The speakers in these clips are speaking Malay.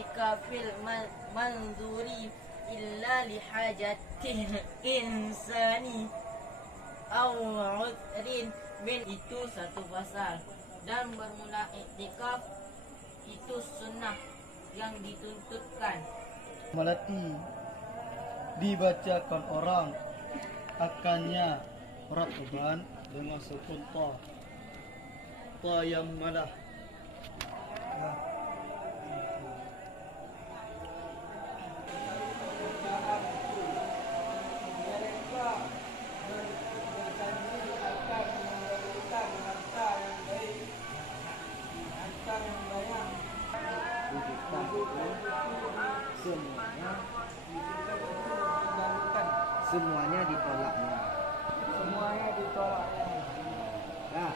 i'tikafil manzuri illa lihajatil insani aw udrin bin. Itu satu pasal. Dan bermula i'tikaf itu sunnah yang dituntutkan. Melati dibacakan orang akannya ratuban dengan sukun ta yang malah. Semuanya ditolaknya. Semuanya ditolaknya. Nah,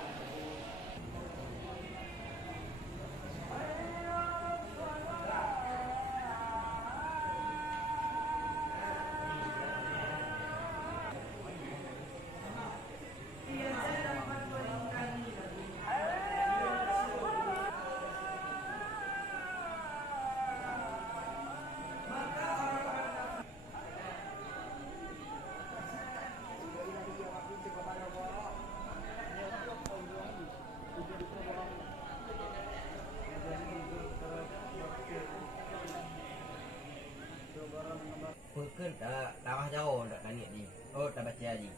pun tak tarah jauh tak tanya ni. Oh, tak baca lagi.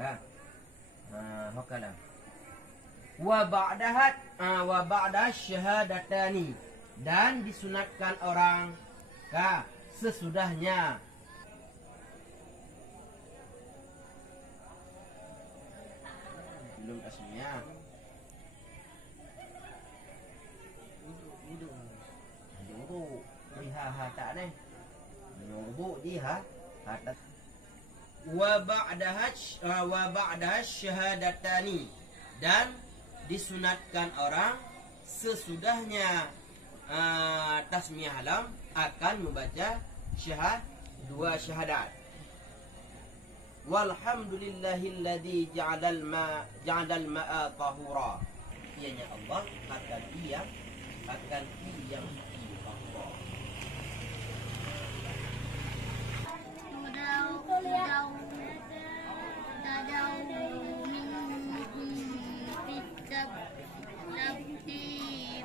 Ha. Hokalah. Wa ba'da syahadatani, dan disunatkan orang sesudahnya belum tasmiyah. Duduk. Lihat tak ni. Nyobok dia atas. Wa ba'daha syahadatani, dan disunatkan orang sesudahnya tasmiyah alam akan membaca dua syahadat. Walhamdulillahilladzi ja'alal ma'a tahura. Ianya Allah akan diam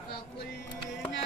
فقلنا